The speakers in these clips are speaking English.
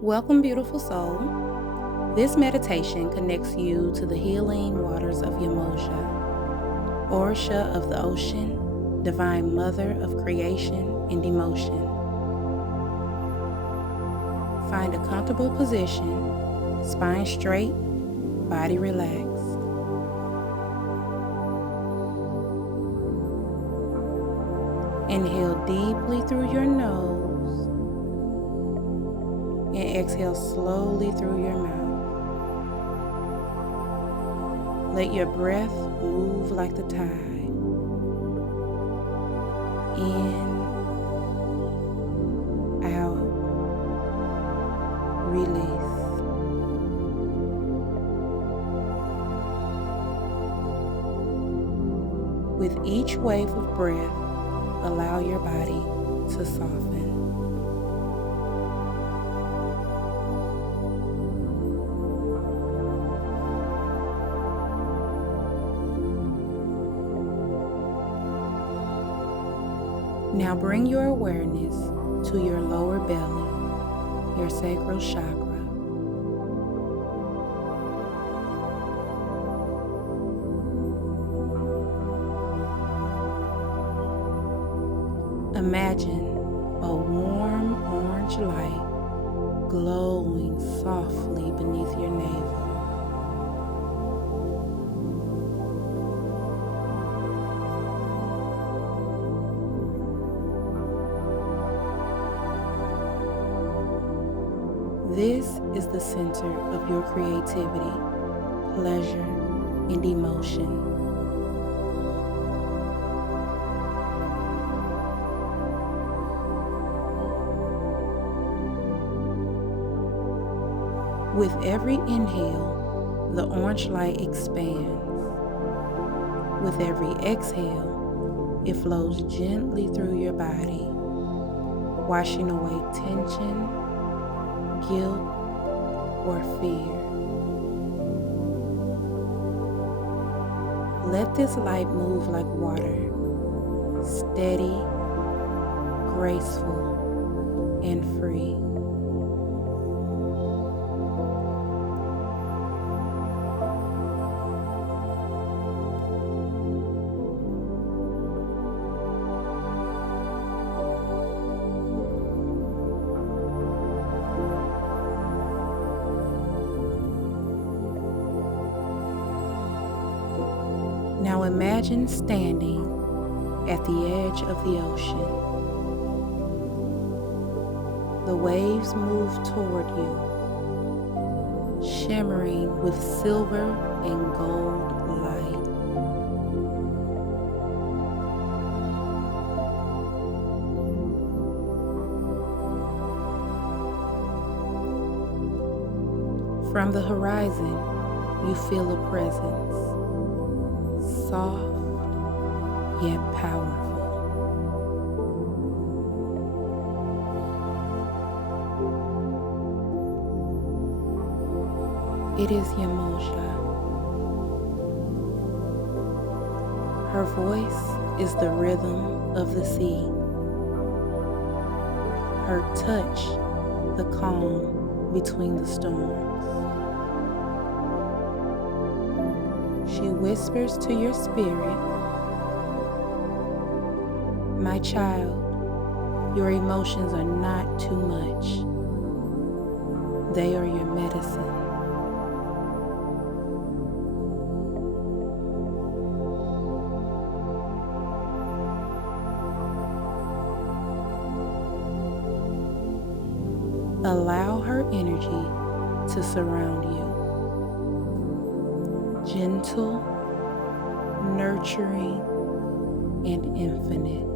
Welcome, beautiful soul. This meditation connects you to the healing waters of Yemoja, Orisha of the ocean, divine mother of creation and emotion. Find a comfortable position, spine straight, body relaxed. Inhale deeply through your nose and exhale slowly through your mouth. Let your breath move like the tide. In, out, release. With each wave of breath, allow your body to soften. Now bring your awareness to your lower belly, your Sacral Chakra. Imagine a warm orange light glowing softly beneath your navel. This is the center of your creativity, pleasure, and emotion. With every inhale, the orange light expands. With every exhale, it flows gently through your body, washing away tension, guilt, or fear. Let this light move like water, steady, graceful, and free. Now imagine standing at the edge of the ocean. The waves move toward you, shimmering with silver and gold light. From the horizon, you feel a presence. Soft yet powerful. It is Yemoja. Her voice is the rhythm of the sea. Her touch, the calm between the storms. She whispers to your spirit, "My child, your emotions are not too much. They are your medicine." Allow her energy to surround you. Gentle, nurturing, and infinite.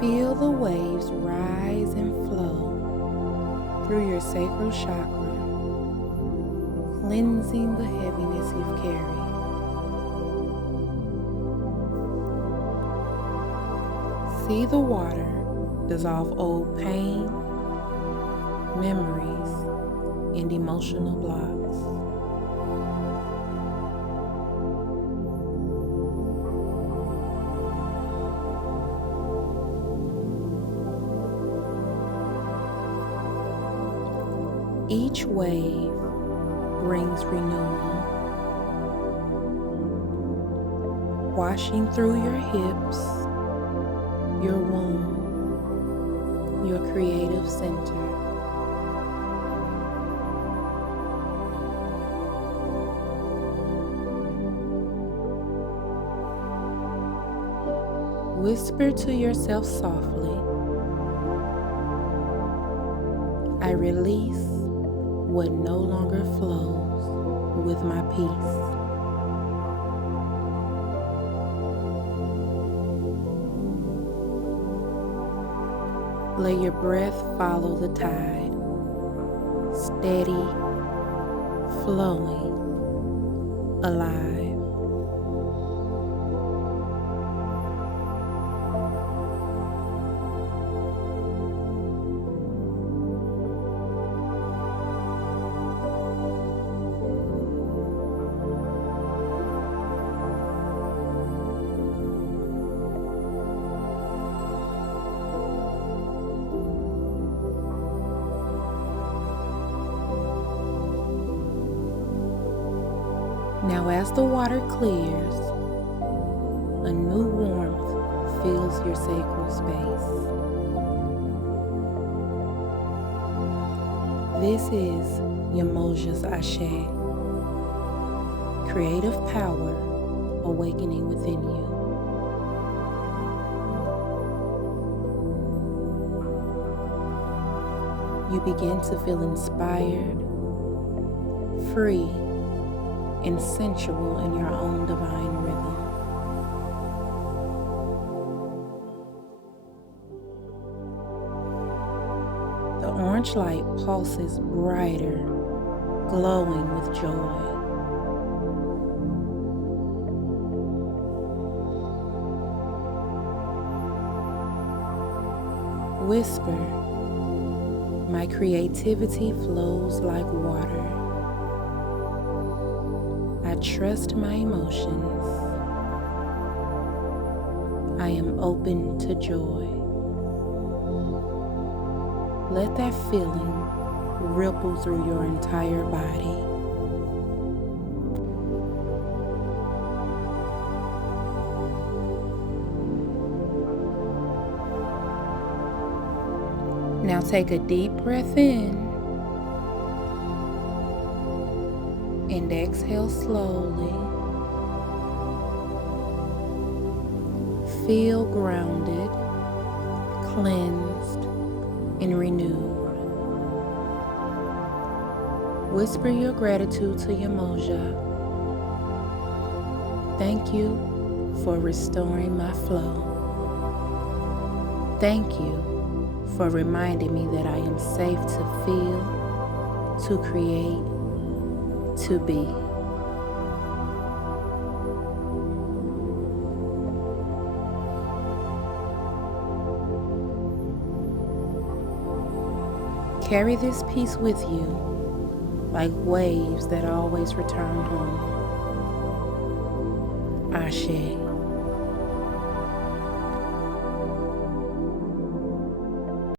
Feel the waves rise and flow through your sacral chakra, cleansing the heaviness you've carried. See the water dissolve old pain, memories, and emotional blocks. Each wave brings renewal, washing through your hips, your womb, your creative center. Whisper to yourself softly, I release what no longer flows with my peace. Let your breath follow the tide, steady, flowing, alive. Now as the water clears, a new warmth fills your sacral space. This is Yemoja's Ashe, creative power awakening within you. You begin to feel inspired, free, and sensual in your own divine rhythm. The orange light pulses brighter, glowing with joy. Whisper, my creativity flows like water. I trust my emotions. I am open to joy. Let that feeling ripple through your entire body. Now take a deep breath in and exhale slowly. Feel grounded, cleansed, and renewed. Whisper your gratitude to Yemoja. Thank you for restoring my flow. Thank you for reminding me that I am safe to feel, to create, to be. Carry this peace with you like waves that always return home. Ashe.